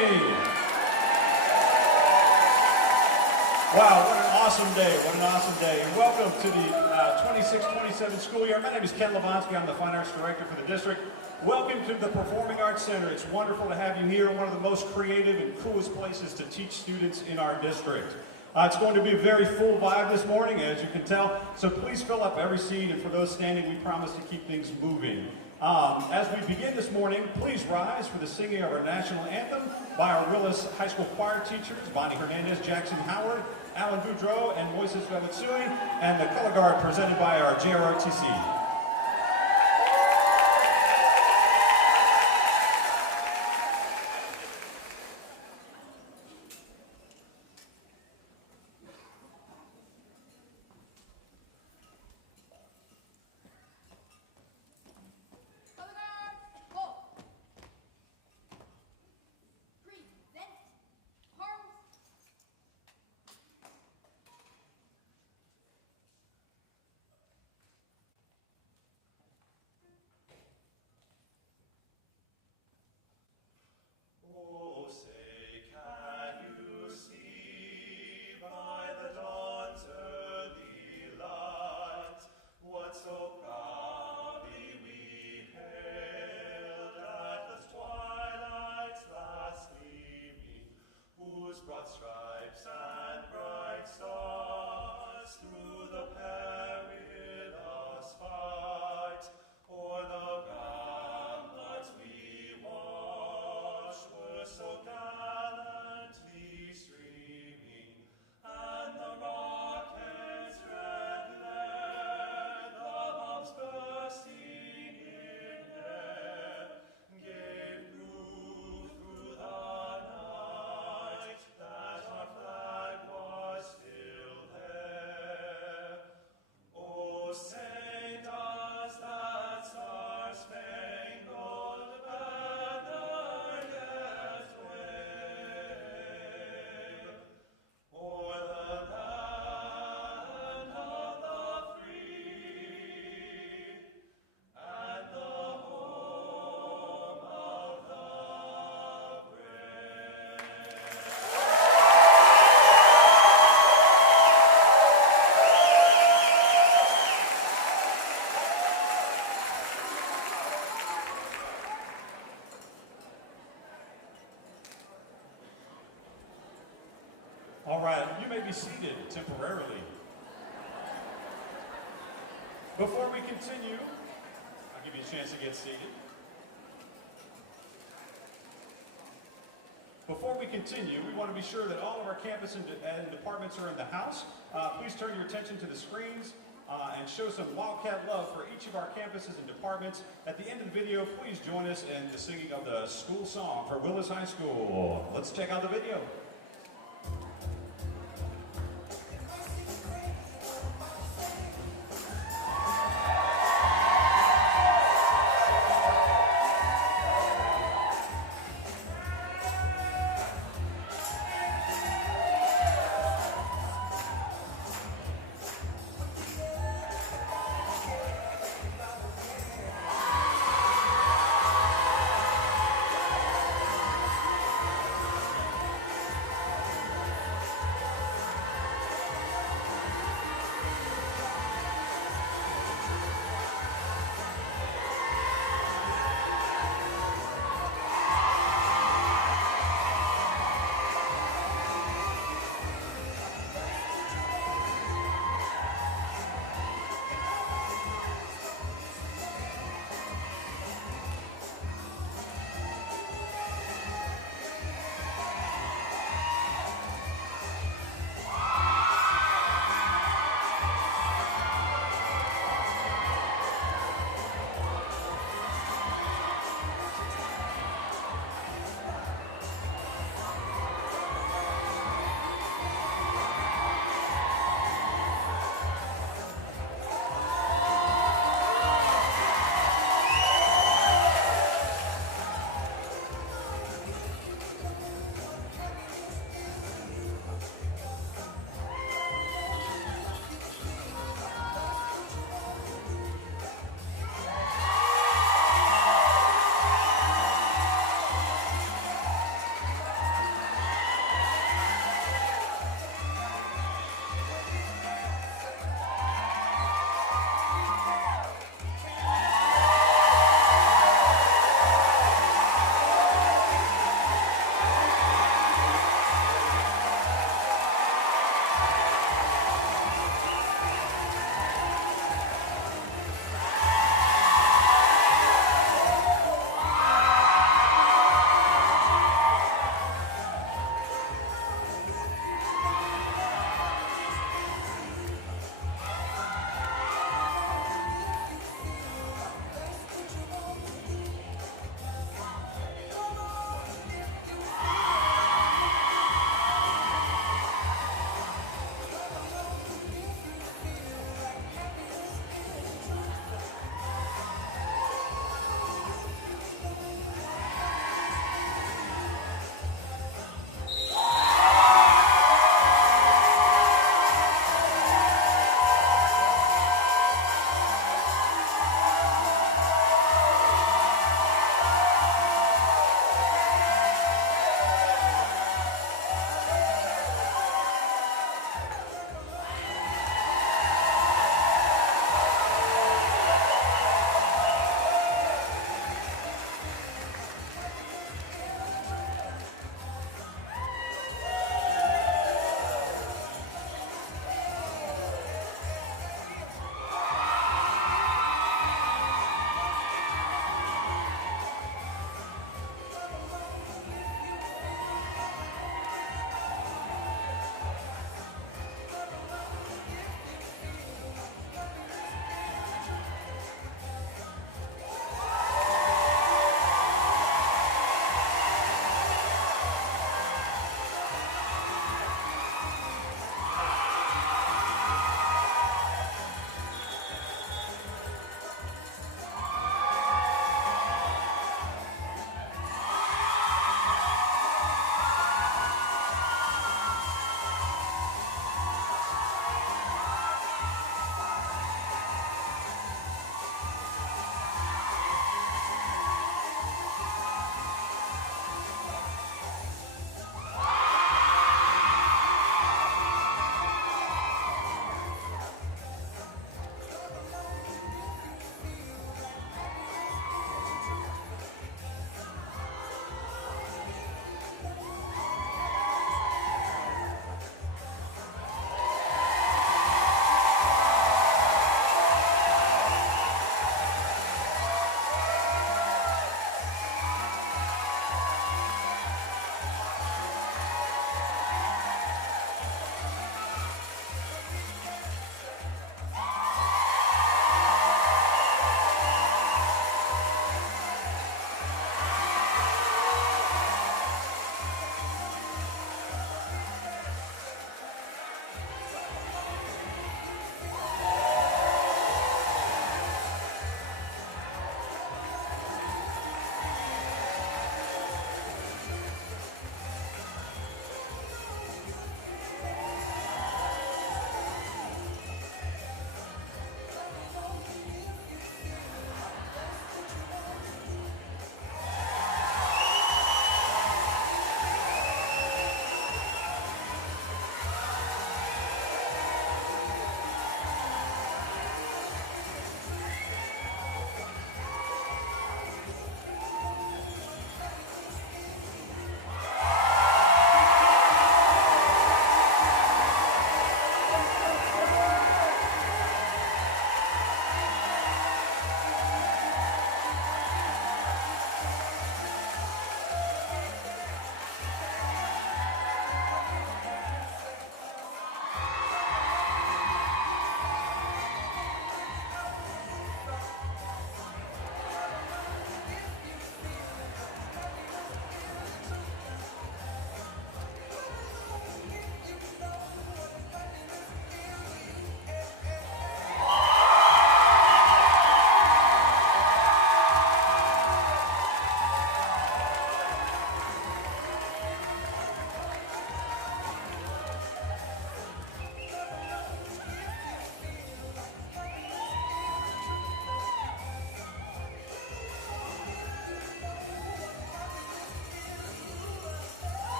morning. Wow, what an awesome day, what an awesome day. And welcome to the 26-27 school year. My name is Ken Levonsky, I'm the Fine Arts Director for the district. Welcome to the Performing Arts Center. It's wonderful to have you here, one of the most creative and coolest places to teach students in our district. It's going to be a very full vibe this morning, as you can tell, so please fill up every seat, and for those standing, we promise to keep things moving. As we begin this morning, please rise for the singing of our national anthem by our Willis High School choir teachers, Bonnie Hernandez, Jackson Howard, Alan Boudreau, and Moises Velitsui, and the color guard presented by our JROTC. All right, you may be seated temporarily. Before we continue, I'll give you a chance to get seated. Before we continue, we want to be sure that all of our campus and departments are in the house. Please turn your attention to the screens and show some Wildcat love for each of our campuses and departments. At the end of the video, please join us in the singing of the school song for Willis High School. Let's check out the video.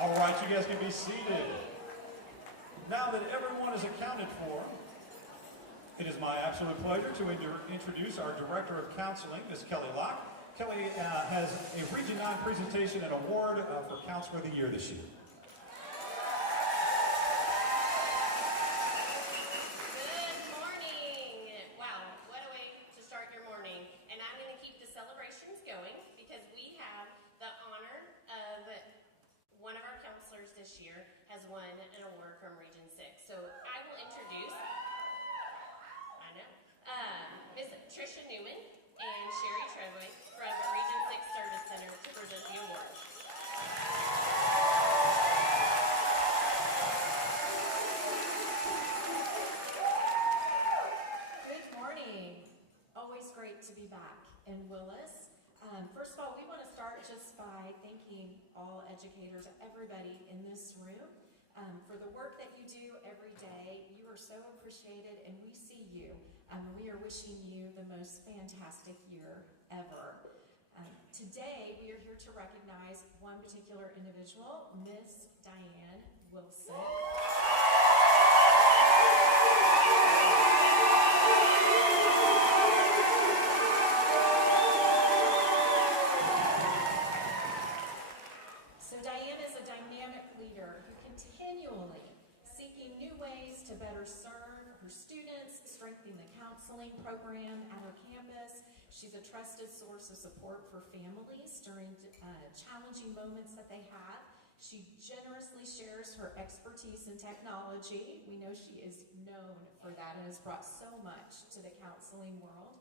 All right, you guys can be seated. Now that everyone is accounted for, it is my absolute pleasure to introduce our Director of Counseling, Ms. Kelly Locke. Kelly has a Region 9 presentation and award for Counselor of the Year this year. Good morning. Wow, what a way to start your morning. And I'm going to keep the celebrations going because we have the honor of one of our counselors this year has won an award from Region 6. So I will introduce, Ms. Tricia Newman and Sherry Trevoy from Region 6 Service Center to present the award. Good morning. Always great to be back in Willis. First of all, we want to start just by thanking all educators, everybody in this room, for the work that you do every day. You are so appreciated, and we see you. We are wishing you the most fantastic year ever. Today, we are here to recognize one particular individual, Miss Diane Wilson. To better serve her students, strengthening the counseling program at her campus. She's a trusted source of support for families during challenging moments that they have. She generously shares her expertise in technology. We know she is known for that and has brought so much to the counseling world.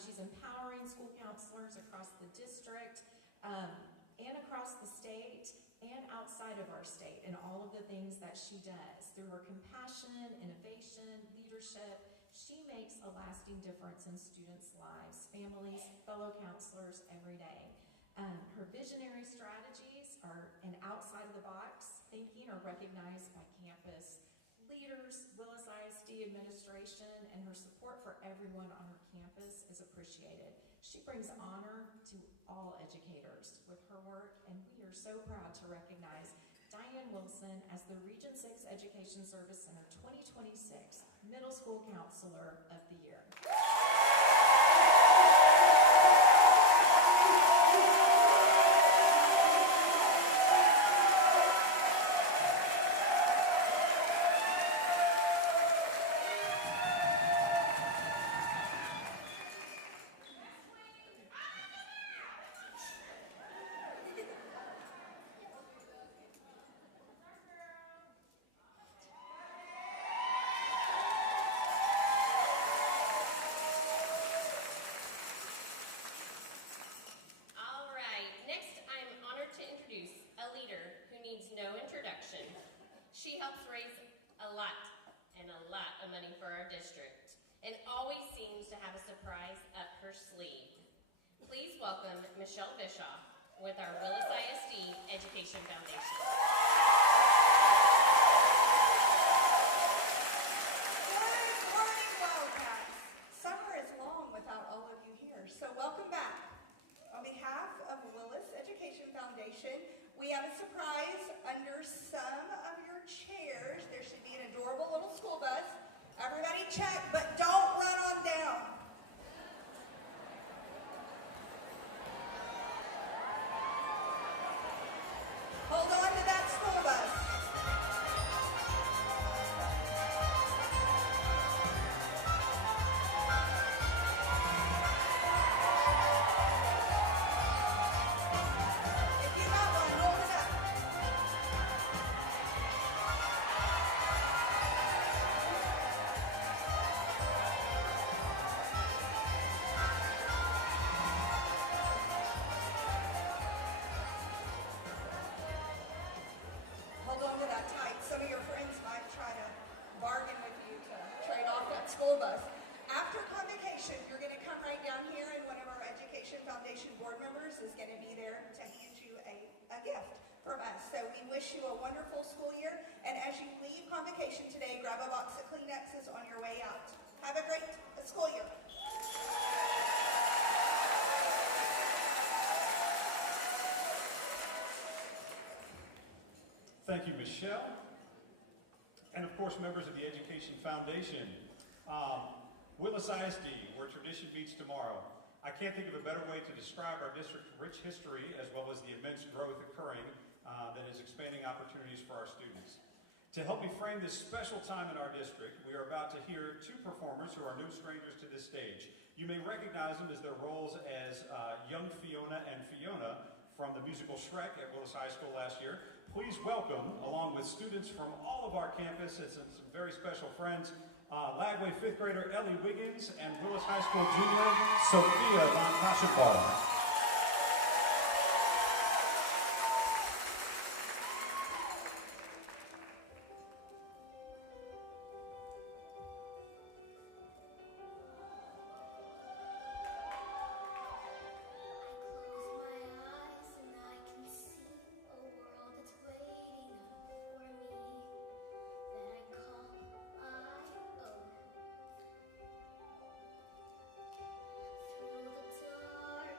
She's empowering school counselors across the district and across the state and outside of our state, and all of the things that she does. Through her compassion, innovation, leadership, she makes a lasting difference in students' lives, families, fellow counselors every day. Her visionary strategies and outside-of-the-box thinking are recognized by campus leaders, Willis ISD administration, and her support for everyone on her campus is appreciated. She brings honor to all educators with her work, and we are so proud to recognize Diane Wilson as the Region 6 Education Service Center 2026 Middle School Counselor of the Year. She helps raise a lot of money for our district and always seems to have a surprise up her sleeve. Please welcome Michelle Bischoff with our Willis ISD Education Foundation. Good morning, Wildcats. Summer is long without all of you here, so welcome back. On behalf of Willis Education Foundation, we have a surprise under some of your chairs. There should be an adorable little school bus. Everybody check, but don't run on down. Hold on to that school bus. School bus. After Convocation, you're going to come right down here, and one of our Education Foundation board members is going to be there to hand you a gift from us. So we wish you a wonderful school year, and as you leave Convocation today, grab a box of Kleenexes on your way out. Have a great school year. Thank you, Michelle. And of course, members of the Education Foundation. Willis ISD, where tradition meets tomorrow. I can't think of a better way to describe our district's rich history as well as the immense growth occurring that is expanding opportunities for our students. To help me frame this special time in our district, we are about to hear two performers who are no strangers to this stage. You may recognize them as their roles as young Fiona and Fiona from the musical Shrek at Willis High School last year. Please welcome, along with students from all of our campus and some very special friends, Lagway 5th grader Ellie Wiggins and Willis High School junior Sophia von Taschenbaum. Through the dark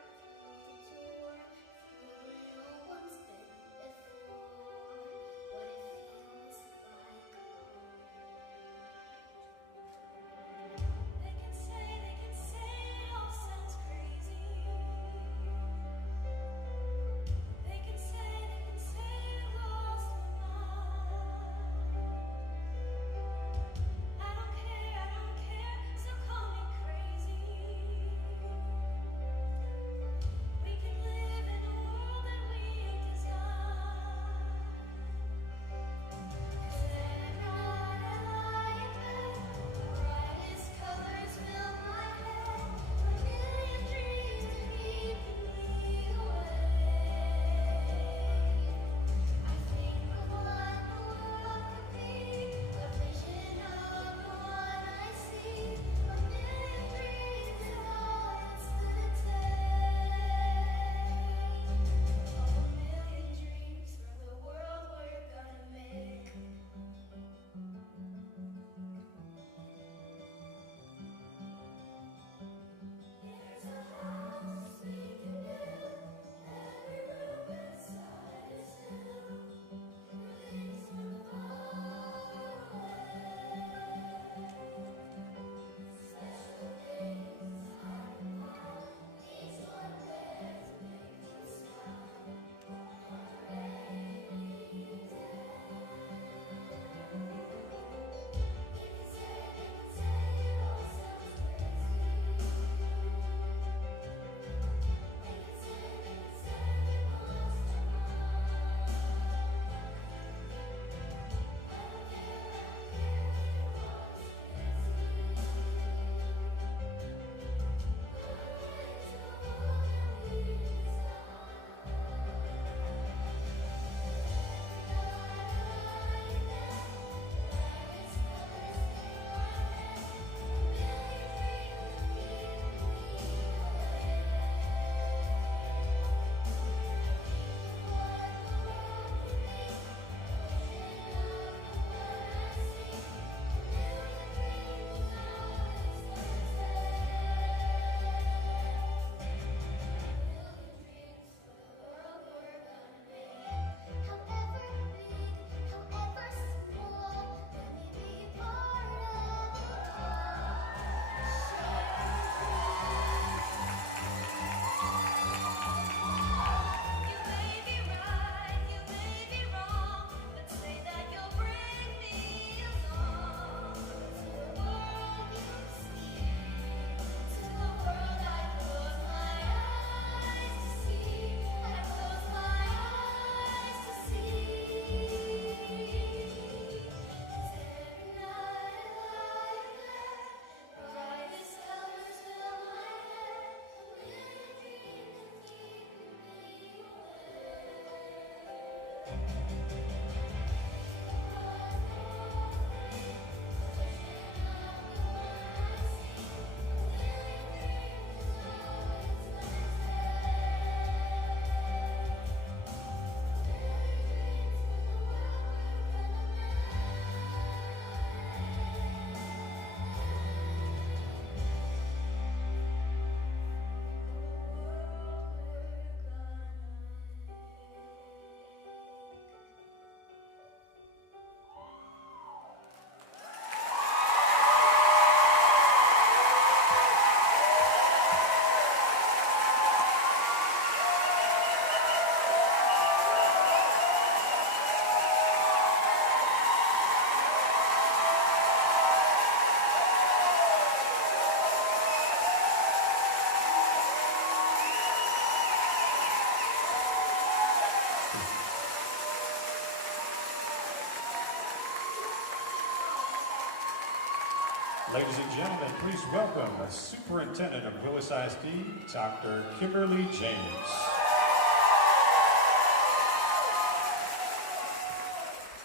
Ladies and gentlemen, please welcome the Superintendent of Willis ISD, Dr. Kimberly James.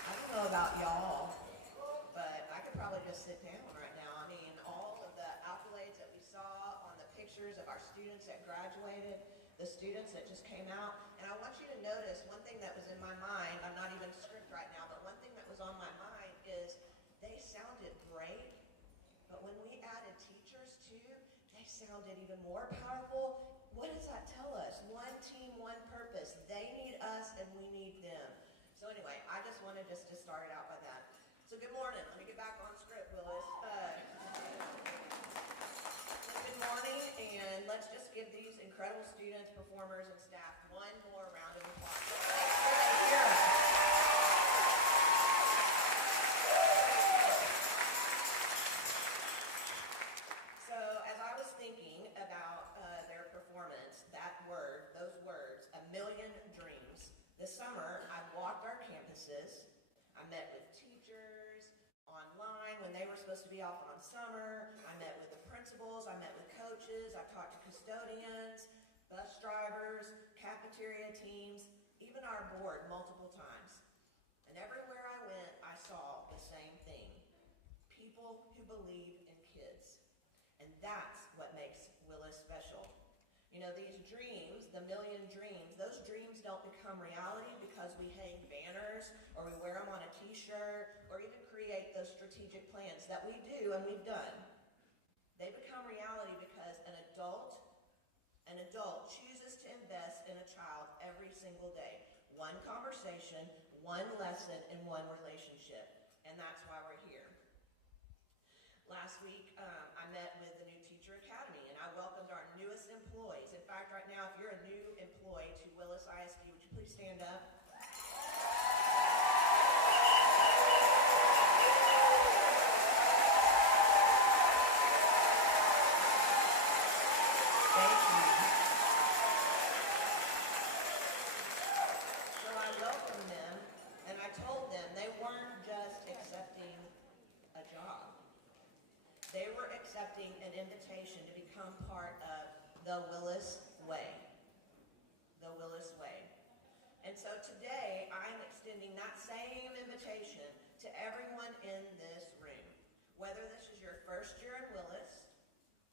I don't know about y'all, but I could probably just sit down right now. I mean, all of the accolades that we saw on the pictures of our students that graduated, the students that just came out, and I want you to notice one thing that was in my mind. I'm not even script right now, but one thing that was on my mind is they sounded great, but when we added teachers too, they sounded even more powerful. What does that tell us? One team, one purpose. They need us and we need them. So anyway, I just wanted to start it out by that. So good morning. Let me get back on script, Willis. Good morning, and let's just give these incredible students, performers, and staff one more round of applause. Make sure they hear us. So as I was thinking about their performance, those words, a million dreams. This summer, I walked our campuses. I met with teachers online when they were supposed to be off on summer. I met with the principals. I met with coaches. I talked to custodians, bus drivers, cafeteria teams, even our board multiple times. And everywhere I went, I saw the same thing. People who believe in kids. And that's what makes Willis special. You know, these dreams, the million dreams, those dreams don't become reality because we hang banners or we wear them on a t-shirt or even create those strategic plans that we do and we've done. They become reality because an adult chooses to invest in a child every single day. One conversation, one lesson, and one relationship. And that's why we're here. Last week, I met with the new Teacher Academy, and I welcomed our newest employees. In fact, right now, if you're a new employee to Willis ISD, would you please stand up? Thank you. So I welcomed them, and I told them they weren't just accepting a job. They were accepting an invitation to become part of the Willis Way. The Willis Way. And so today, I'm extending that same invitation to everyone in this room. Whether this is your first year in Willis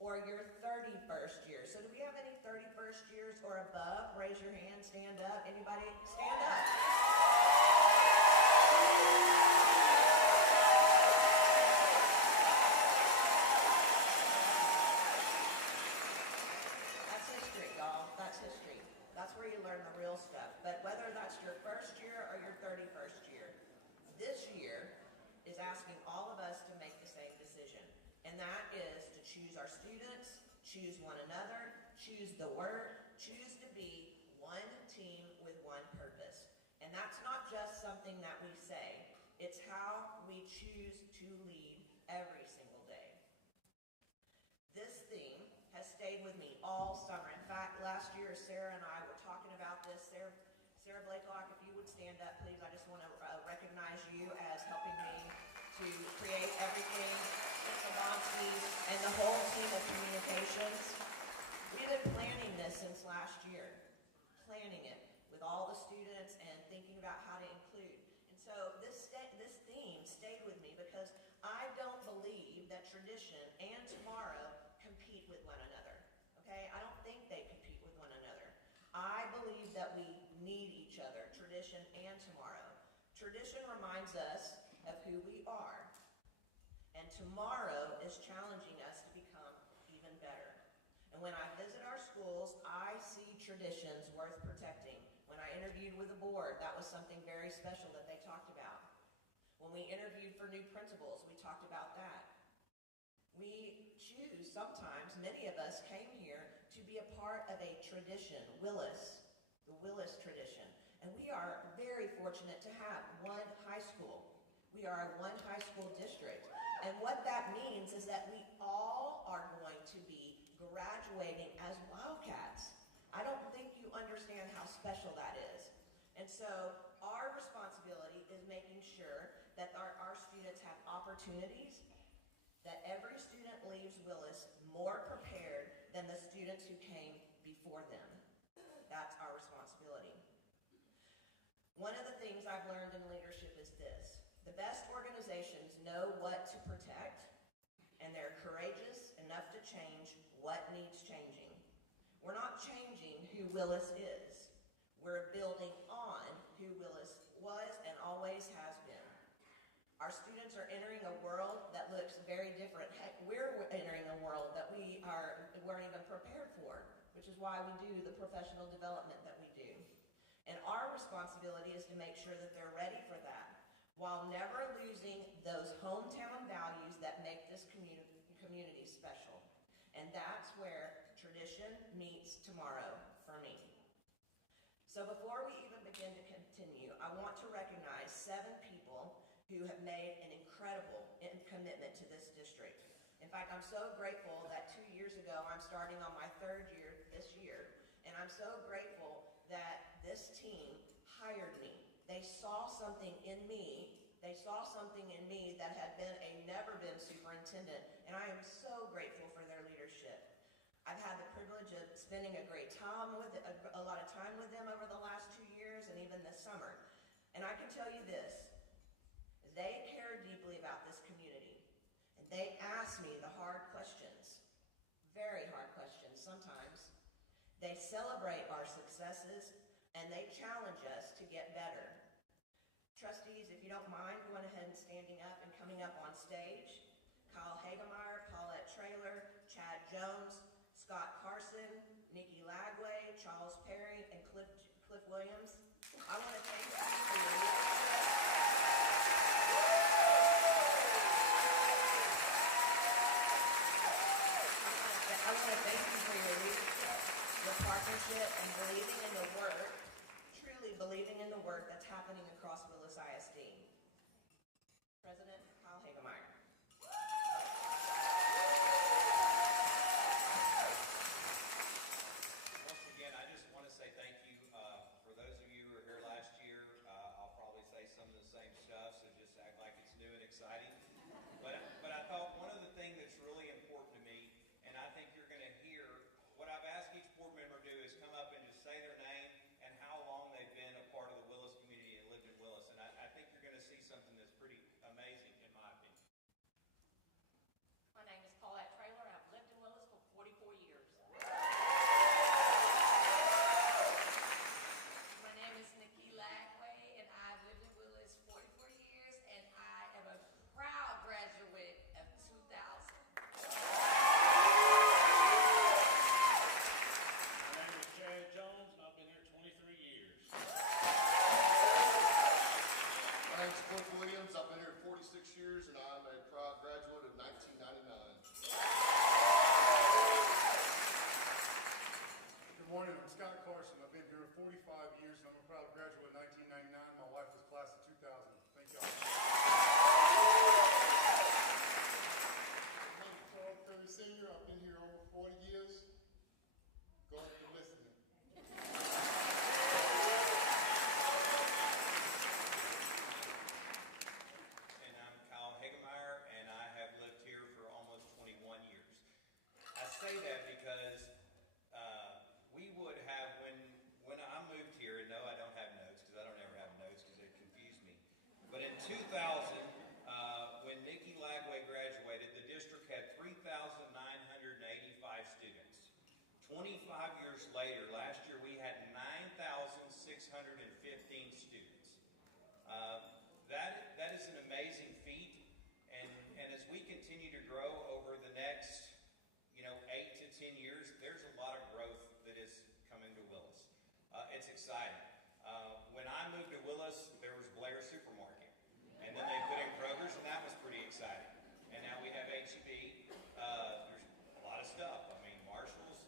or your 31st year. So do we have any 31st years or above? Raise your hand, stand up. Anybody? Stand up. That's history, y'all. That's history. That's where you learn the real stuff. But whether that's your first year or your 31st year, this year is asking all of us to make the same decision. And that is to choose our students, choose one another, choose the word, choose to be one team with one purpose. And that's not just something that we say. It's how we choose to lead every single day. This theme has stayed with me all summer. In fact, last year, Sarah and I were talking about this. Sarah Blakelock, if you would stand up, please. I just want to recognize you as helping me to create everything. Savonsky and the whole team of communications. We've been planning this since last year. Planning it with all the students and thinking about how to include. And so this theme stayed with me because I don't believe that tradition and tomorrow compete with one another. Okay? I don't think they compete with one another. I believe that we need each other, tradition and tomorrow. Tradition reminds us of who we are. And tomorrow is challenging us to become even better. And when I visit our schools, I see traditions worth protecting. When I interviewed with the board, that was something very special that they talked about. When we interviewed for new principals, we talked about that. We choose sometimes, many of us came here to be a part of a tradition, Willis, the Willis tradition. And we are very fortunate to have one high school. We are a one high school district. And what that means is that we all are going to be graduating as Wildcats. I don't think you understand how special that is. And so our responsibility is making sure that our students have opportunities, that every student leaves Willis more prepared than the students who came before them. That's our responsibility. One of the things I've learned in leadership is this: the best organizations know what to protect, and they're courageous enough to change what needs changing. We're not changing who Willis is. We're building on who Willis was and always has been. Our students are entering a world that looks very different. Heck, we're entering a world that weren't even prepared for, which is why we do the professional development that we do. And our responsibility is to make sure that they're ready for that, while never losing those hometown values that make this community special. And that's where tradition meets tomorrow for me. So before we even begin to continue, I want to recognize 7 people who have made an incredible commitment to this district. In fact, I'm so grateful that 2 years ago, I'm starting on my 3rd year this year, and I'm so grateful that this team hired me. They saw something in me. They saw something in me that had never been superintendent, and I am so grateful for their leadership. I've had the privilege of spending a lot of time with them over the last 2 years and even this summer. And I can tell you this: they care deeply about this community, and they ask me the hard questions, very hard questions sometimes. They celebrate our successes, and they challenge us to get better. Trustees, if you don't mind going ahead and standing up and coming up on stage. Kyle Hagemeyer, Paulette Traylor, Chad Jones, Scott Carson, Nikki Lagway, Charles Perry, and Cliff Williams. I want to thank you for your leadership. I want to thank you for your leadership, your partnership, and believing in the work, truly believing in the work that's happening across Willis ISD. President Kyle Hagemeyer. Once again, I just want to say thank you. For those of you who were here last year, I'll probably say some of the same stuff, so just act like it's new and exciting. But I thought one of the things that's really important to me, and I think you're going to hear, what I've asked each board member to do is come up and just say their name and how long they've been a part of the Willis community and lived in Willis. And I think you're going to see something that's pretty amazing, in my opinion. My name is Paulette Traylor. I've lived in Willis for 44 years. My name is Nikki Lagway, and I've lived in Willis 44 years, and I am a proud graduate of 2000. My name is Chad Jones, and I've been here 23 years. My name's Cliff Williams. I've been here 46 years, and I'm a proud graduate of 1999. Good morning, I'm Scott Carson. I've been here 45 years, and I'm a proud graduate of 1999. My wife was class of 2000. Thank y'all. I'm Charles Perry Sr. I've been here over 40 years. Go for listening. And I'm Kyle Hagemeyer, and I have lived here for almost 21 years. I say that because we would have, when I moved here, and no, I don't have notes, because I don't ever have notes, because they confuse me. But in 2000, when Nikki Lagway graduated, the district had 3,985 students. 25 years later, last year, we had 9,615 students. That is an amazing feat, and as we continue to grow over the next 8 to 10 years, there's a lot of growth that is coming to Willis. It's exciting. When I moved to Willis, there was Blair Supermarket, and then they put in Kroger's, and that was pretty exciting. And now we have HEB. There's a lot of stuff. I mean, Marshall's,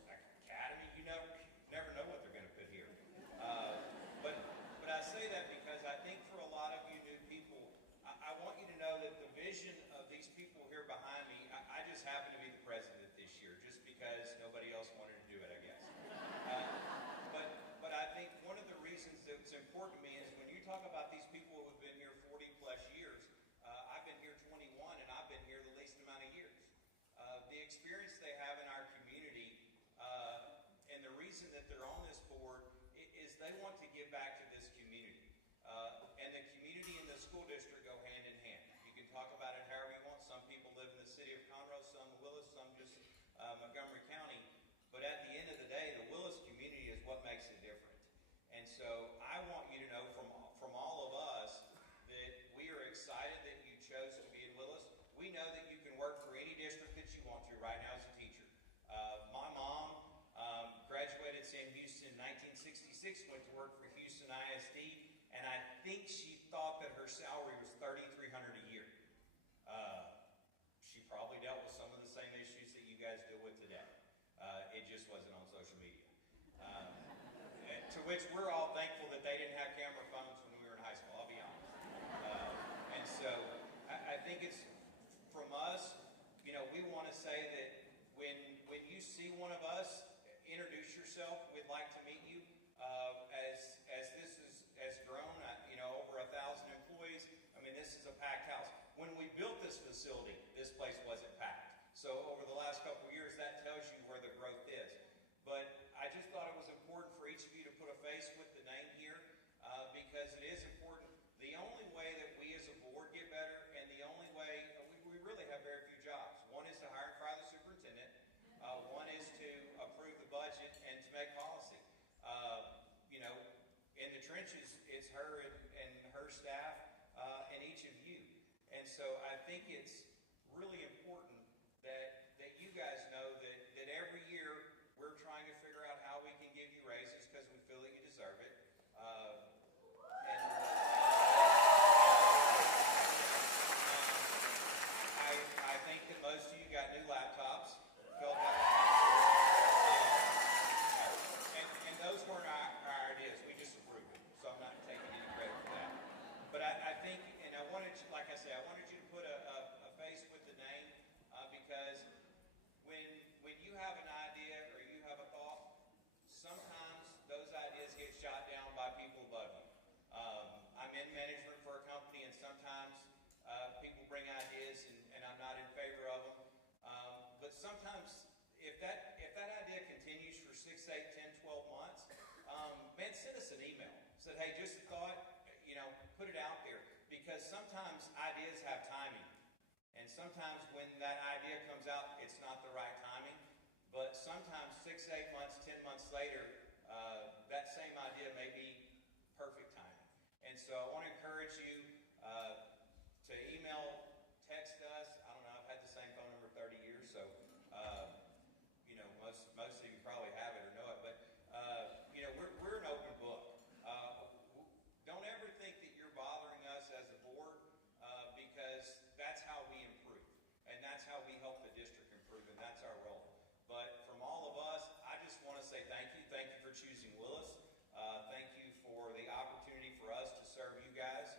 Academy, you never know what they're going to put here. But I say that because I think for a lot of you new people, I want you to know that the vision of these people here behind me, I just happen to be the president this year, just because nobody else wanted to do it, I guess. But I think one of the reasons they're on this board is they want to give back to this community. And the community and the school district go hand in hand. You can talk about it however you want. Some people live in the city of Conroe, some Willis, some just Montgomery County. But at the end of the day, the Willis community is what makes it different. And so I want you to know from all of us that we are excited that you chose to be in Willis. We know that you can work for any district that you want to right now as a teacher. My mom graduated Sam Houston in 1966, went to work for Houston ISD, and I think she thought that her salary was $3,300 a year. She probably dealt with some of the same issues that you guys deal with today. It just wasn't on social media. To which we're all thankful that they didn't have camera phones when we were in high school, I'll be honest. And so I think it's, from us, you know, we want to say that when you see one of us, introduce yourself. We'd like to meet you. As this has grown, you know, over 1,000 employees. I mean, this is a packed house. When we built this facility, this place wasn't packed. So over the last couple of years, that tells you where the growth is. But I just thought it was important for each of you to put a face with the name here, because it is important. The only way that we as a board get better, and the only way, we really have very few jobs. One is to hire and fire the superintendent. One is to approve the budget and to make policy. You know, in the trenches, it's her and her staff and each of you. And so I think it's really important that you guys know that every year we're trying to figure out how we can give you raises because we feel that you deserve it. I think that most of you got new laptops. And those weren't our ideas. We just approved them. So I'm not taking any credit for that. But I think, and I wanted you, like I said, I wanted you to put a face with the name because when you have an idea or you have a thought, sometimes those ideas get shot down by people above you. I'm in management for a company, and sometimes people bring ideas, and I'm not in favor of them. But sometimes, if that idea continues for 6, 8, 10, 12 months, man, send us an email. Said, hey, just a thought, you know, put it out there. Because sometimes ideas have timing. And sometimes when that idea comes out, it's not the right timing. But sometimes 6, 8 months, 10 months later, that same idea may be perfect timing. And so I want to encourage you to email, text us. I don't know, I've had the same phone number 30 years, so you know, most of you probably have it or know it. But you know, we're an open book. Don't ever think that you're bothering us as a board because that's how we improve, and that's how we help the district improve, and that's our role. But from all of us, I just want to say thank you. Thank you for choosing Willis. Thank you for the opportunity for us to serve you guys.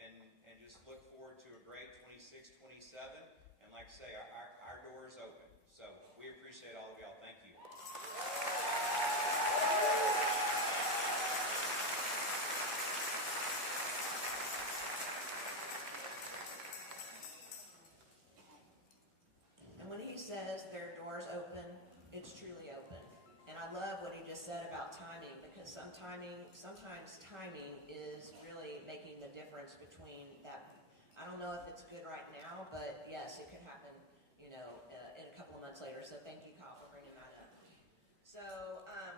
And just look forward to a great 26, 27. And like I say, our door is open. So we appreciate all of y'all. Thank you. And when he says their door's open, it's truly open. And I love what he just said about timing, because sometimes timing is really making the difference between that. I don't know if it's good right now, but yes, it could happen, you know, in a couple of months later. So thank you, Kyle, for bringing that up. So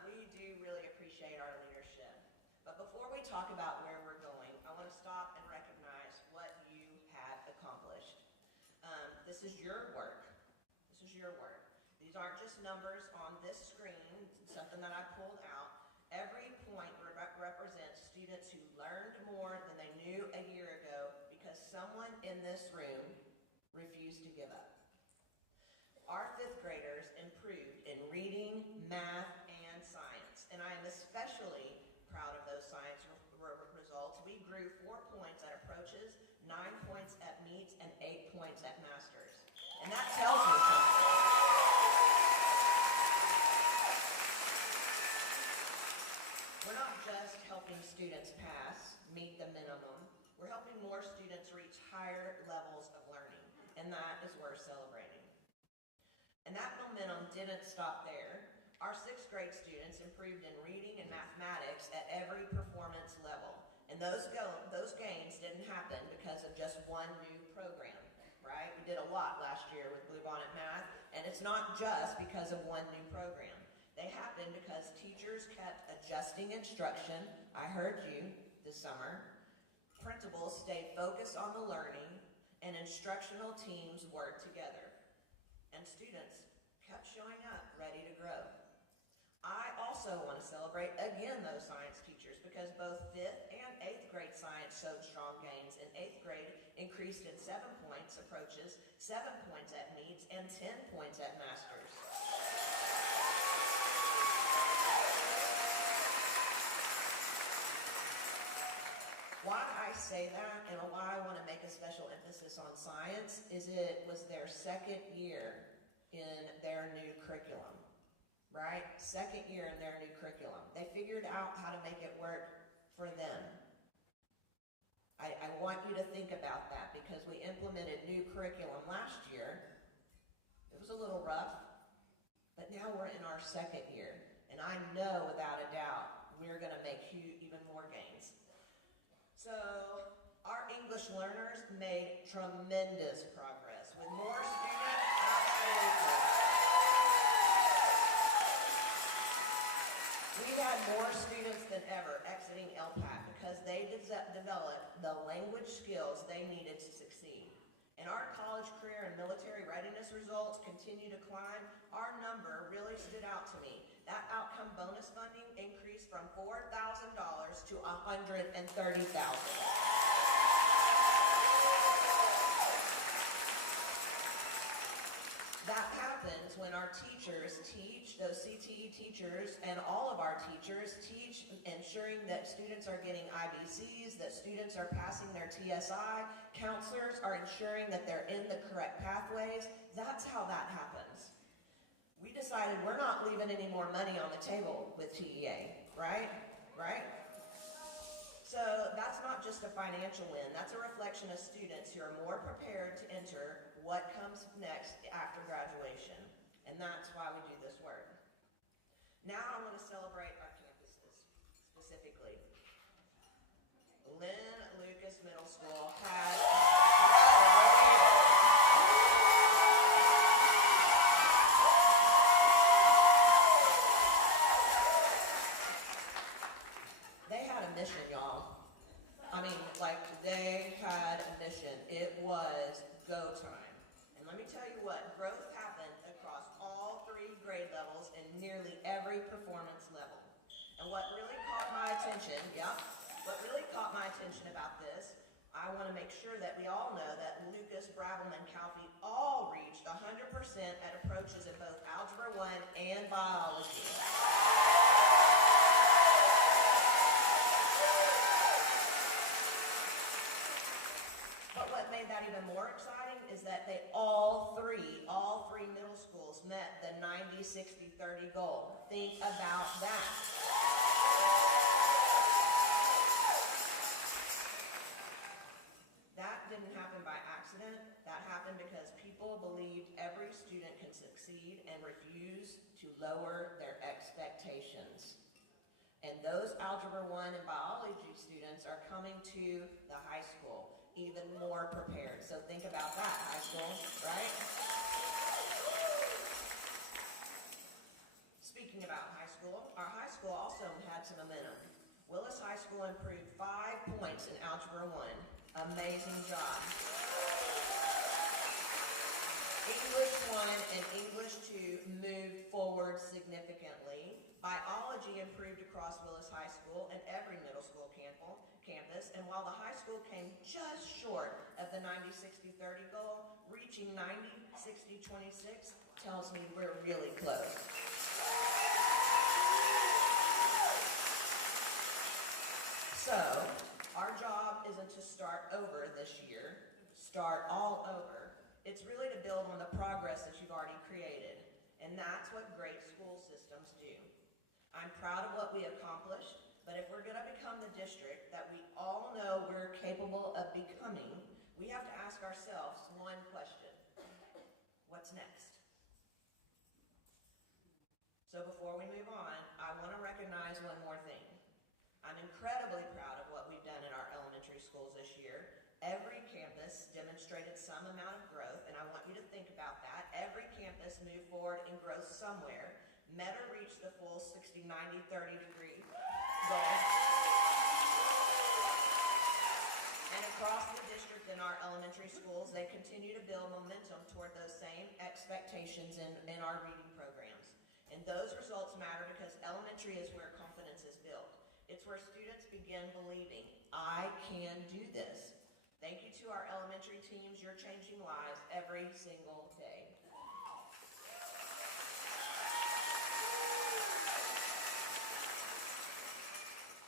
we do really appreciate our leadership. But before we talk about where we're going, I want to stop and recognize what you have accomplished. This is your work. This is your work. These aren't just numbers on this screen, something that I pulled out. Every point represents students who learned more than they knew a year ago because someone in this room refused to give up. Our 5th graders improved in reading, math, and science, and I am especially proud of those science results. We grew 4 points at approaches, 9 points at meets, and 8 points at masters. And that tells me something. We're not just helping students pass, meet the minimum. We're helping more students reach higher levels of learning, and that is worth celebrating. And that momentum didn't stop there. Our sixth grade students improved in reading and mathematics at every performance level. And those gains didn't happen because of just one new program, right? We did a lot last year with Bluebonnet Math, and it's not just because of one new program. They happened because teachers kept adjusting instruction. I heard you this summer. Principals stayed focused on the learning, and instructional teams worked together. And students kept showing up ready to grow. I also want to celebrate again those science teachers because both 5th and 8th grade science showed strong gains, and 8th grade increased in 7 points approaches, 7 points at meets, and 10 points at masters. Why I say that and why I want to make a special emphasis on science is it was their second year in their new curriculum, right? Second year in their new curriculum. They figured out how to make it work for them. I want you to think about that because we implemented new curriculum last year. It was a little rough, but now we're in our second year. And I know without a doubt we're going to make even more gains. So our English learners made tremendous progress with more students. Absolutely. We've had more students than ever exiting LPAC because they developed the language skills they needed to succeed. And our college career and military readiness results continue to climb. Our number really stood out to me. That outcome bonus funding increased from $4,000 to $130,000. That happens when our teachers teach, those CTE teachers and all of our teachers teach, ensuring that students are getting IBCs, that students are passing their TSI, counselors are ensuring that they're in the correct pathways. That's how that happens. We decided we're not leaving any more money on the table with TEA, right? Right? So that's not just a financial win. That's a reflection of students who are more prepared to enter what comes next after graduation. And that's why we do this work. Now I want to celebrate our campuses, specifically. Lynn Lucas Middle School had a mission, y'all. I mean, like, they had a mission. It was go time. And let me tell you what, growth happened across all 3 grade levels and nearly every performance level. And what really caught my attention, about this, I want to make sure that we all know that Lucas, Bravelman, Calfee all reached 100% at approaches in both Algebra 1 and Biology. But what made that even more exciting is that they all three middle schools met the 90-60-30 goal. Think about that. That didn't happen by accident. That happened because people believed every student can succeed and refused to lower their expectations. And those Algebra 1 and Biology students are coming to the high school even more prepared. So think about that, high school, right? Speaking about high school, our high school also had some momentum. Willis High School improved 5 points in Algebra 1. Amazing job. English 1 and English 2 moved forward significantly. Biology improved across Willis High School and every middle school campus, and while the high school came just short of the 90-60-30 goal, reaching 90-60-26 tells me we're really close. So, our job isn't to start over this year, start all over. It's really to build on the progress that you've already created, and that's what great school systems do. I'm proud of what we accomplished, but if we're going to become the district that we all know we're capable of becoming, we have to ask ourselves one question. What's next? So before we move on, I want to recognize one more thing. I'm incredibly proud of what we've done in our elementary schools this year. Every campus demonstrated some amount of growth, and I want you to think about that. Every campus moved forward in growth somewhere. Met or reached the full 60, 90, 30 degree goal. And across the district in our elementary schools, they continue to build momentum toward those same expectations in our reading programs. And those results matter because elementary is where confidence is built. It's where students begin believing, I can do this. Thank you to our elementary teams. You're changing lives every single day.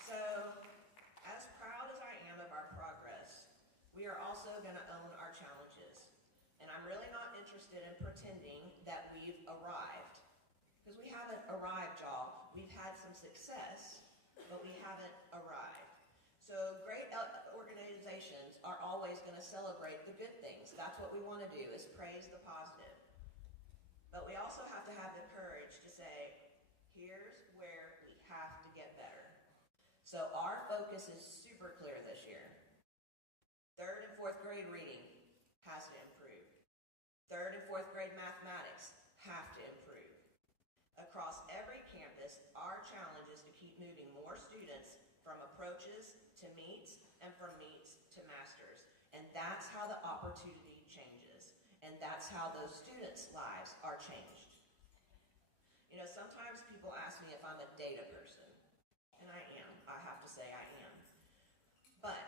So, as proud as I am of our progress, we are also going to own our challenges. And I'm really not interested in pretending that we've arrived. Because we haven't arrived, y'all. We've had some success, but we haven't arrived. So great organizations are always going to celebrate the good things. That's what we want to do, is praise the positive. But we also have to have the courage to say, here's where we have to get better. So our focus is super clear this year. 3rd and 4th grade reading has to improve. 3rd and 4th grade mathematics have to improve. Across every campus, our challenge is to keep moving more students from approaches to meets and from meets to masters. And that's how the opportunity changes. And that's how those students' lives are changed. You know, sometimes people ask me if I'm a data person. And I am. I have to say I am. But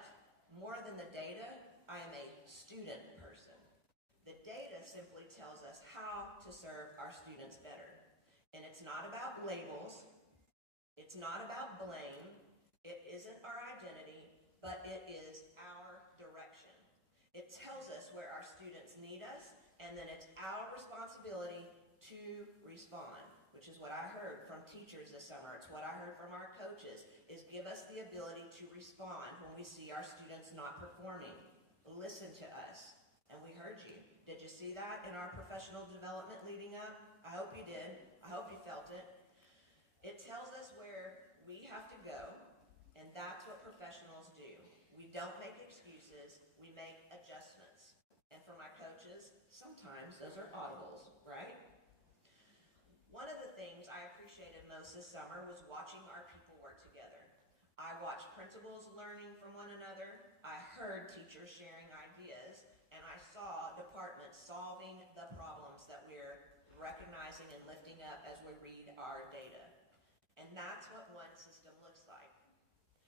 more than the data, I am a student person. The data simply tells us how to serve our students better. And it's not about labels. It's not about blame. It isn't our identity, but it is our direction. It tells us where our students need us, and then it's our responsibility to respond, which is what I heard from teachers this summer. It's what I heard from our coaches, is give us the ability to respond when we see our students not performing. Listen to us. And we heard you. Did you see that in our professional development leading up? I hope you did. I hope you felt it. It tells us where we have to go, and that's what professionals do. We don't make excuses, we make adjustments. And for my coaches, sometimes those are audibles, right? One of the things I appreciated most this summer was watching our people work together. I watched principals learning from one another, I heard teachers sharing ideas, and I saw departments solving the problems that we're recognizing and lifting up as we read our data. And that's what one system looks like.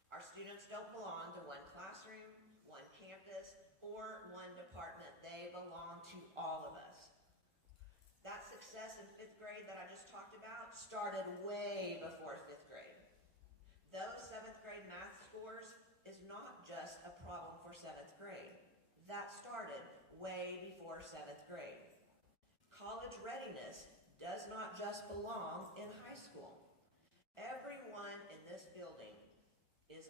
Our students don't belong to one classroom, one campus, or one department. They belong to all of us. That success in 5th grade that I just talked about started way before 5th grade. Those 7th grade math scores is not just a problem for 7th grade. That started way before 7th grade. College readiness does not just belong in high school. Everyone in this building is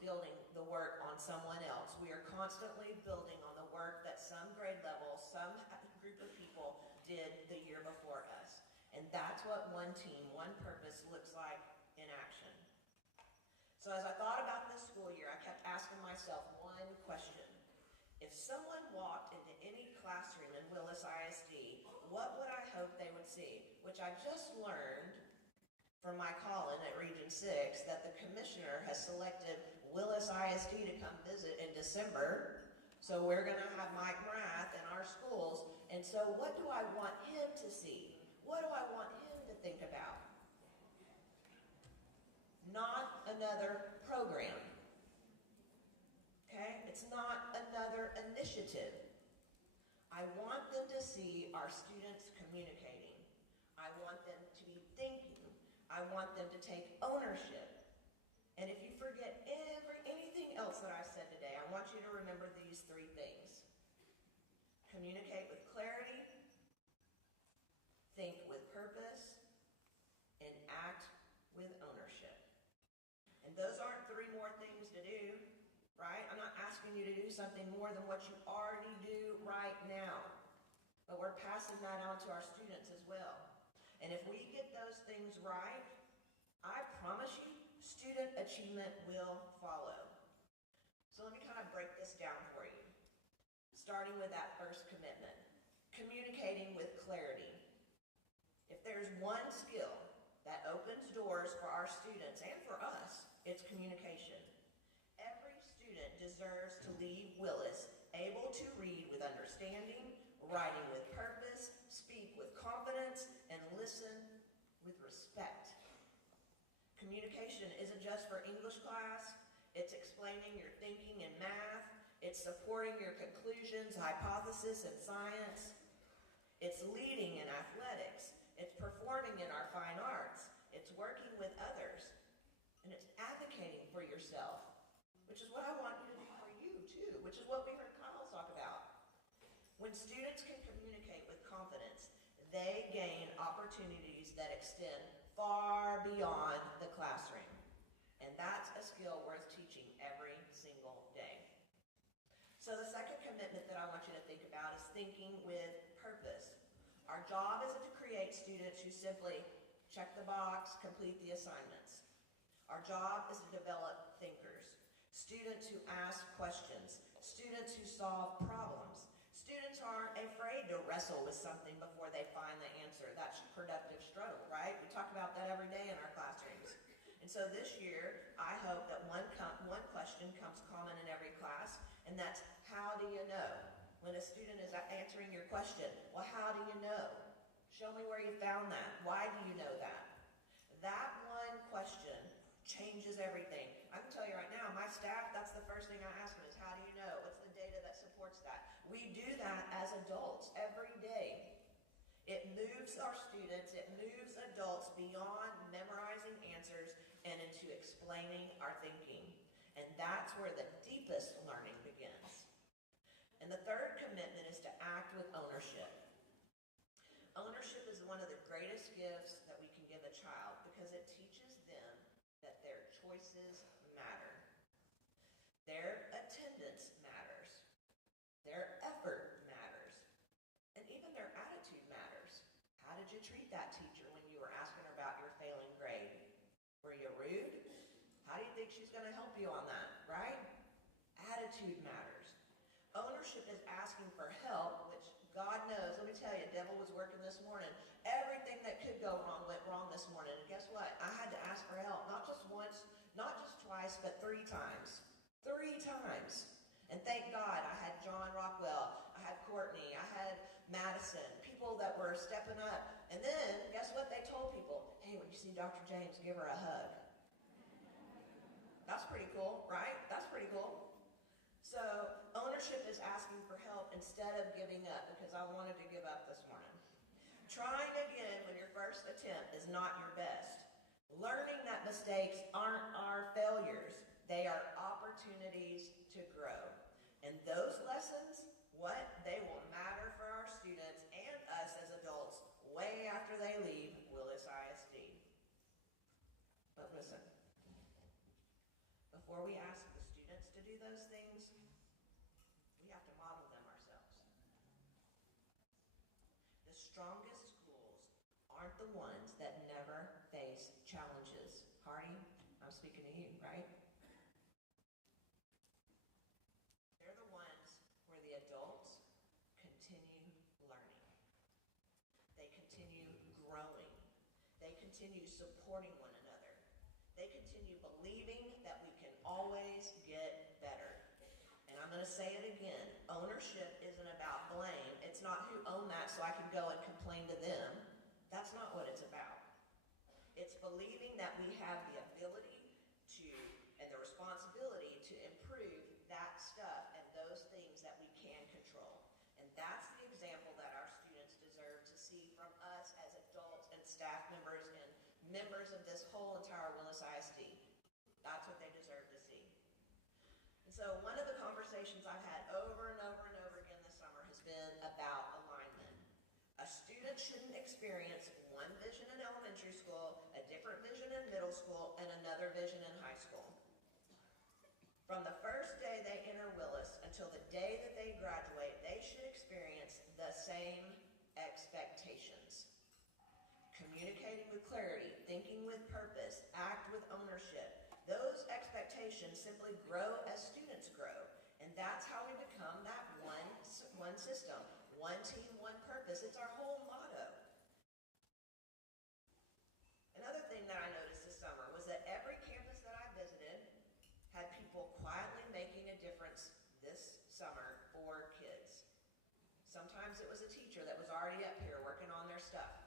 building the work on someone else. We are constantly building on the work that some grade level, some group of people did the year before us. And that's what one team, one purpose looks like in action. So as I thought about this school year, I kept asking myself one question. If someone walked into any classroom in Willis ISD, what would I hope they would see? Which I just learned from my call-in at Region 6 that the commissioner has selected Willis ISD to come visit in December. So we're going to have Mike Mrath in our schools. And so what do I want him to see? What do I want him to think about? Not another program. Okay? It's not another initiative. I want them to see our students communicating. I want them to be thinking. I want them to take ownership. And if you forget anything else that I've said today, I want you to remember these 3 things. Communicate with clarity, think with purpose, and act with ownership. And those aren't 3 more things to do, right? I'm not asking you to do something more than what you already do right now. But we're passing that on to our students as well. And if we get those things right, I promise you, student achievement will follow. So let me kind of break this down for you. Starting with that first commitment, communicating with clarity. If there's one skill that opens doors for our students and for us, it's communication. Every student deserves to leave Willis able to read with understanding, writing with purpose, speak with confidence, and listen with respect. Communication isn't just for English class. It's explaining your thinking in math. It's supporting your conclusions, hypothesis, and science. It's leading in athletics. It's performing in our fine arts. It's working with others. And it's advocating for yourself, which is what I want you to do for you, too, which is what we heard Kyle talk about. When students can communicate with confidence, they gain opportunities that extend far beyond the classroom. And that's a skill worth teaching every single day. So the second commitment that I want you to think about is thinking with purpose. Our job isn't to create students who simply check the box, complete the assignments. Our job is to develop thinkers, students who ask questions, students who solve problems. Students aren't afraid to wrestle with something before they find the answer. That's productive struggle, right? We talk about that every day in our classrooms. And so this year, I hope that one question comes common in every class, and that's, how do you know? When a student is answering your question, well, how do you know? Show me where you found that. Why do you know that? That one question changes everything. I can tell you right now, my staff, that's the first thing I ask them is, how do you know? What's the data that supports that? We do that as adults every day. It moves our students, it moves adults beyond memorizing answers and into explaining our thinking. And that's where the deepest learning begins. And the third commitment is to act with ownership. Ownership is one of the greatest gifts that we can give a child because it teaches them that their choices matter. Their attendance matters. Their effort matters. And even their attitude matters. How did you treat that teacher when you were asking her about your failing grade? Were you rude? How do you think she's going to help you on that, right? Attitude matters. Ownership is asking for help, which God knows. Let me tell you, the devil was working this morning. Everything that could go wrong went wrong this morning. And guess what? I had to ask for help, not just once, not just twice, but 3 times. 3 times. And thank God I had John Rockwell, I had Courtney, I had Madison, people that were stepping up. And then, guess what they told people? Hey, when you see Dr. James, give her a hug. That's pretty cool, right? That's pretty cool. So, ownership is asking for help instead of giving up, because I wanted to give up this morning. Trying again when your first attempt is not your best. Learning that mistakes aren't our failures. They are opportunities to grow. And those lessons, they will matter for our students and us as adults way after they leave Willis ISD. But listen, before we ask the students to do those things, we have to model them ourselves. The strongest schools aren't the ones that never face challenges. Hardy, I'm speaking to you, right? They're the ones where the adults continue learning. They continue growing. They continue supporting one another. They continue believing that we can always get better. And I'm going to say it again. Ownership isn't about blame. It's not who owned that so I can go and complain to them. That's not what it's about. It's believing that we have the ability to and the responsibility to improve that stuff and those things that we can control. And that's the example that our students deserve to see from us as adults and staff members and members of this whole entire Willis ISD. That's what they deserve to see. And so one of the conversations I've had over and over and over again this summer has been about alignment. A student shouldn't experience one vision in elementary school, a different vision in middle school, and another vision in high school. From the first day they enter Willis until the day that they graduate, they should experience the same expectations. communicating with clarity, thinking with purpose, act with ownership. Those expectations simply grow as students grow. And that's how we become that one system, one team, one purpose. It's our whole motto. Another thing that I noticed this summer was that every campus that I visited had people quietly making a difference this summer for kids. Sometimes it was a teacher that was already up here working on their stuff.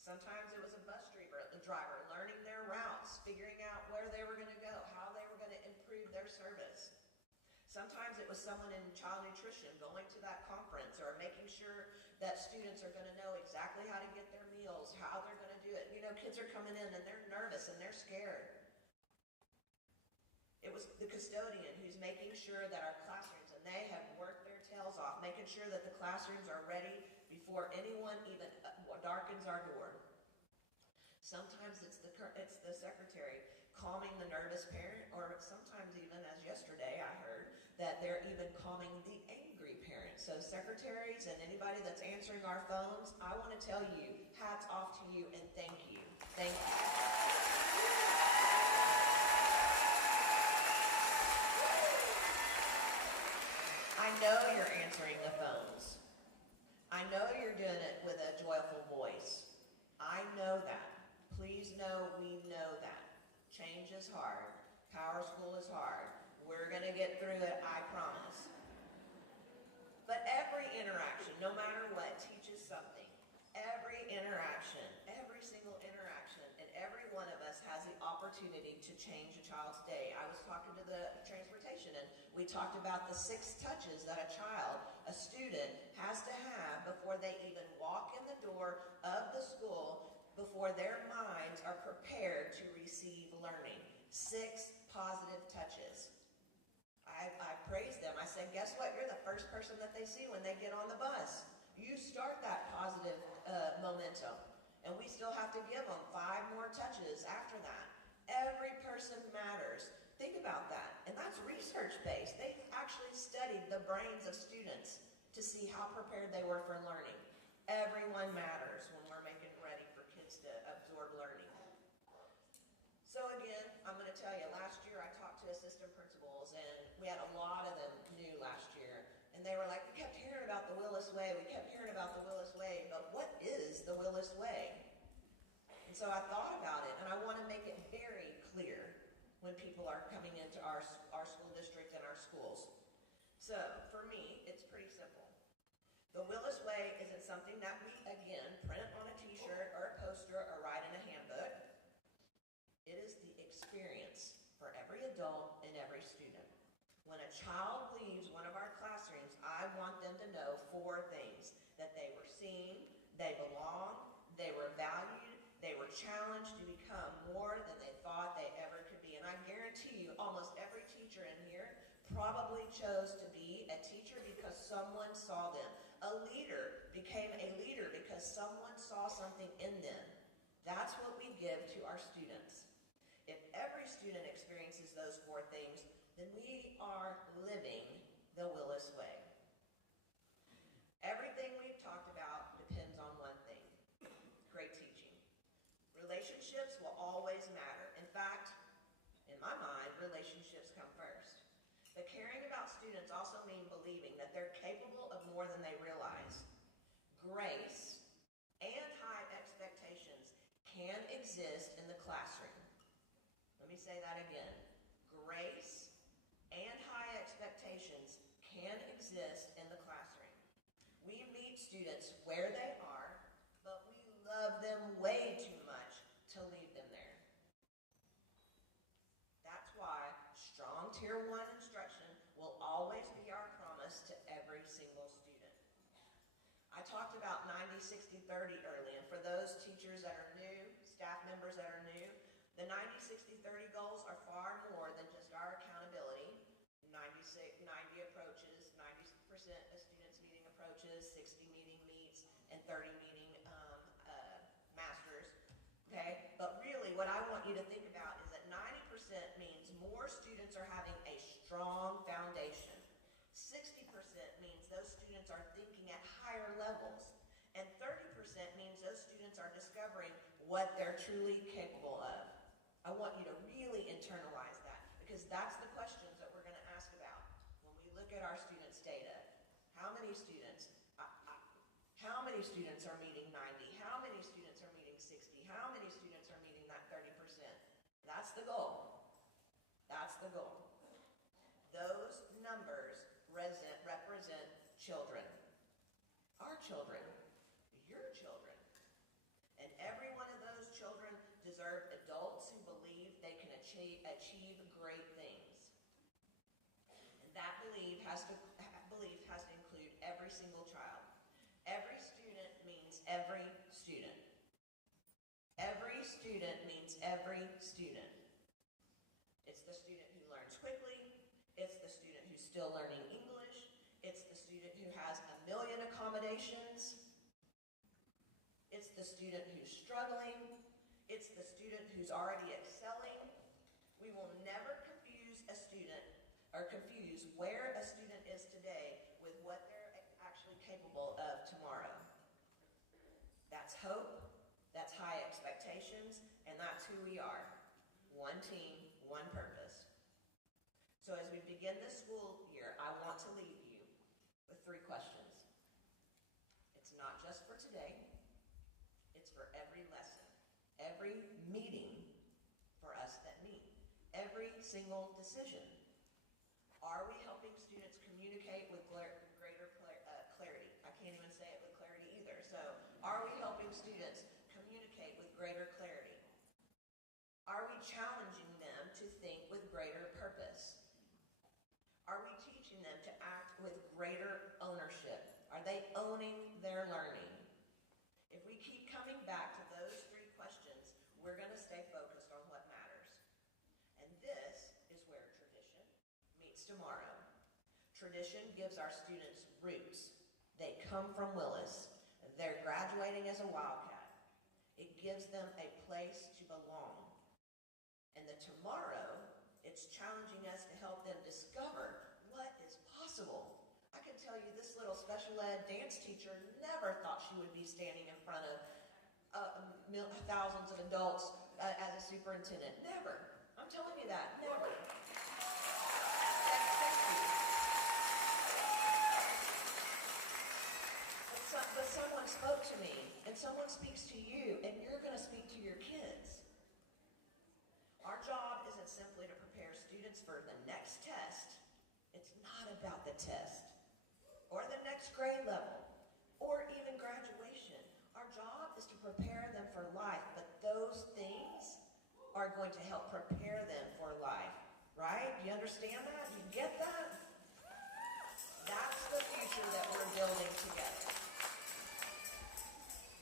Sometimes it was a bus driver learning their routes, figuring out where they were going to go, how they were going to improve their service. Sometimes it was someone in child nutrition going to that conference or making sure that students are going to know exactly how to get their meals, how they're going to do it. You know, kids are coming in and they're nervous and they're scared. It was the custodian who's making sure that our classrooms, and they have worked their tails off, making sure that the classrooms are ready before anyone even darkens our door. Sometimes it's the secretary calming the nervous parent, or sometimes even, as yesterday I heard, that they're even calming the angry parent. So secretaries and anybody that's answering our phones, I want to tell you, hats off to you and thank you. Thank you. I know you're answering the phones. I know you're doing it with a joyful voice. I know that. Please know we know that. Change is hard. Power School is hard. We're going to get through it, I promise. But every interaction, no matter what, teaches something. Every interaction, every single interaction, and every one of us has the opportunity to change a child's day. I was talking to the transportation, and we talked about the 6 touches that a student has to have before they even walk in the door of the school, before their minds are prepared to receive learning. 6 positive touches. I praised them. I said, guess what? You're the first person that they see when they get on the bus. You start that positive momentum. And we still have to give them 5 more touches after that. Every person matters. Think about that. And that's research-based. They've actually studied the brains of students to see how prepared they were for learning. Everyone matters when we're making ready for kids to absorb learning. So again, I'm going to tell you, last year I talked to assistant principals, and we had a lot of them new last year. And they were like, we kept hearing about the Willis Way, but what is the Willis Way? And so I thought about it, and I want to make it very clear when people are coming into our school district and our schools. So for me, it's pretty simple. The Willis Way isn't something that we, again, print on a t-shirt or a poster or write in a handbook. It is the experience for every adult and every student. When a child leaves one of our classrooms, I want them to know 4 things: that they were seen, they belong, they were valued, they were challenged to become more than they thought they ever could be. And I guarantee you, almost every teacher in here probably chose to be a teacher because someone saw them. A leader became a leader because someone saw something in them. That's what we give to our students. If every student experiences those 4 things, then we are living the Willis Way. Everything we've talked about depends on one thing: great teaching. Relationships will always matter. In fact, in my mind, relationships come first. But caring about students also means believing that they're capable of more than they realize. Grace and high expectations can exist in the classroom. Let me say that again. Grace and high expectations can exist in the classroom. We meet students where they are, but we love them way too much to leave them there. That's why strong Tier 1 instruction will always be our promise to every single student. I talked about 90-60-30 early, and for those teachers that are new, staff members that are new, the 90-60-30 goals are far more than just our accountability. 90 approaches, 90% of students meeting approaches, 60 meeting meets, and 30 meeting masters. Okay? But really, what I want you to think about is that 90% means more students are having a strong foundation. 60% means those students are thinking at higher levels. And 30% means those students are discovering what they're truly capable of. I want you to really internalize that, because that's the questions that we're going to ask about when we look at our students' data. How many students? How many students are meeting 90? How many students are meeting 60? How many students are meeting that 30%? That's the goal. That's the goal. Those numbers represent children. Our children. Your children. And every one of those children deserve adults who believe they can achieve great things. And that belief has to include every single child. Every student means every student. Every student means every student. It's the student who learns quickly. It's the student who's still learning English. It's the student who has 1 million accommodations. It's the student who's struggling. It's the student who's already excelling. We will never confuse a student or confuse where a student is today with what they're actually capable of tomorrow. That's hope, that's high expectations, and that's who we are. One team, one purpose. So as we begin this school year, I want to leave you with 3 questions. It's not just for today, it's for every lesson, every meeting for us that meet, every single decision. Are we helping students communicate with greater clarity? I can't even say it with clarity either. So, are we helping students communicate with greater clarity? Are we challenging them to think with greater purpose? Are we teaching them to act with greater ownership? Are they owning their learning? If we keep coming back to those 3 questions, we're going to stay focused on what matters. And this is where tradition meets tomorrow. Tradition gives our students roots. They come from Willis. They're graduating as a Wildcat. It gives them a place to belong. And the tomorrow, it's challenging us to help them discover what is possible. I can tell you this little special ed dance teacher never thought she would be standing in front of thousands of adults as a superintendent. Never. I'm telling you that. Never. But someone spoke to me, and someone speaks to you, and you're going to speak to your kids. Our job isn't simply to prepare students for the next test. It's not about the test, or the next grade level, or even graduation. Our job is to prepare them for life, but those things are going to help prepare them for life, right? Do you understand that? Do you get that? That's the future that we're building together.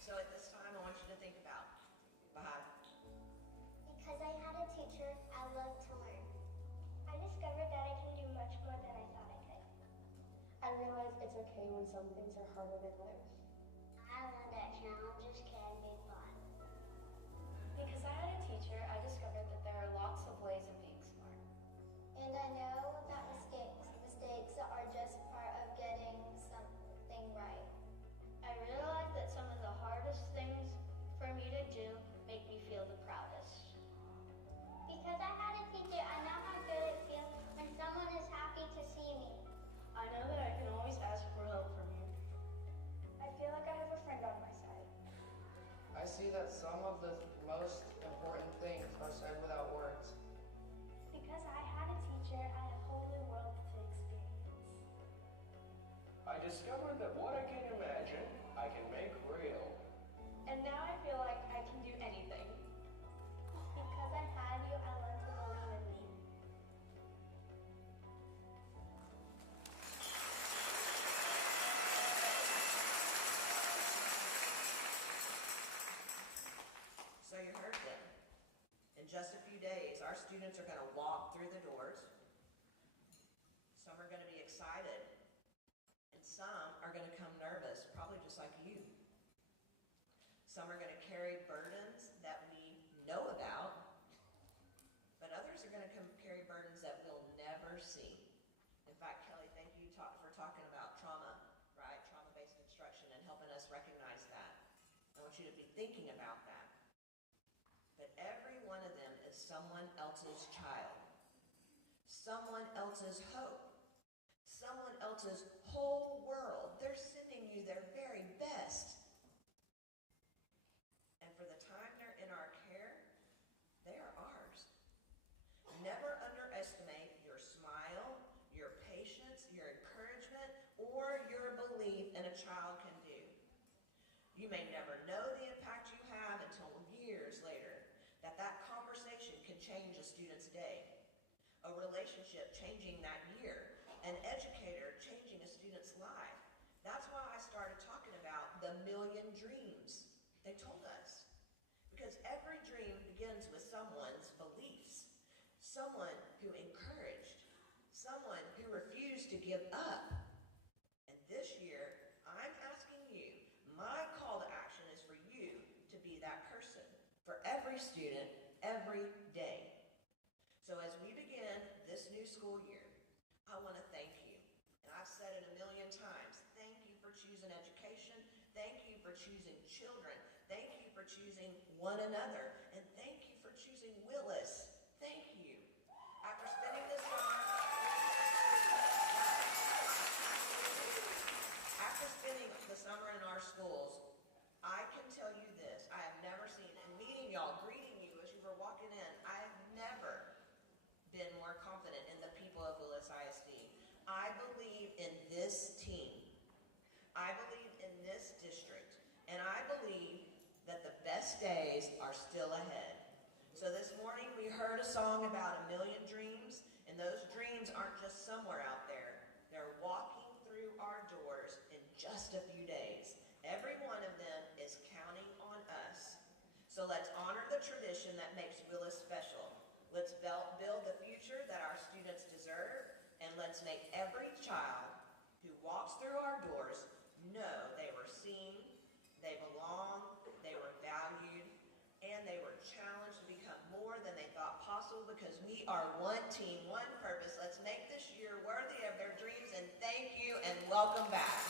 So at this time, I want you to think about, Bahad. Because I had a teacher, I love to learn. I discovered that I can do much more than I thought I could. I realized it's okay when some things are harder than others. I learned that challenges can be fun. Because I had a teacher, I discovered that there are lots of ways of being smart. And I know that mistakes are just part of getting something right. I realized that some of the hardest things for me to do make me feel the proudest. Because I had a teacher, I know how good it feels when someone is happy to see me. I know that I can always ask for help from you. I feel like I have a friend on my side. I see that some of the most important things are said without words. Because I had a teacher, I have a whole new world to experience. I discovered that what I can imagine, I can make real. And now I feel like I can do anything. Because I had you, I learned to believe in me. So you heard them. In just a few days, our students are going to walk through the doors. Some are going to be excited. And some are going to come nervous, probably just like you. Some are going to carry burdens that we know about, but others are going to carry burdens that we'll never see. In fact, Kelly, thank you for talking about trauma, right? Trauma-based instruction and helping us recognize that. I want you to be thinking about that. someone else's child, someone else's hope, someone else's whole world. They're sending you their very best. And for the time they're in our care, they are ours. Never underestimate your smile, your patience, your encouragement, or your belief in a child can do. You may never know the impact you have until years later, that conversation can change a student's day, a relationship changing that year, an educator changing a student's life. That's why I started talking about the million dreams they told us. Because every dream begins with someone's beliefs, someone who encouraged, someone who refused to give up. And this year, I'm asking you, my call to action is for you to be that person, for every student, every day. So as we begin this new school year, I want to thank you. And I've said it a million times. Thank you for choosing education. Thank you for choosing children. Thank you for choosing one another. And thank you for choosing Willis. Thank you. After spending this summer, in our schools, I can tell you this. I have never seen, and meeting y'all, greeting you as you were walking in, I have never been more confident in the people of Willis ISD. I believe in this team. I believe in this district. And I believe that the best days are still ahead. So this morning we heard a song about a million dreams, and those dreams aren't just somewhere out there. They're walking through our doors in just a few days. Every one of them is counting on us. So let's honor the tradition that makes Willis special. Let's build the future that our students deserve, and let's make every child who walks through our doors know they were seen, they belong, they were valued, and they were challenged to become more than they thought possible, because we are one team, one purpose. Let's make this year worthy of their dreams, and thank you and welcome back.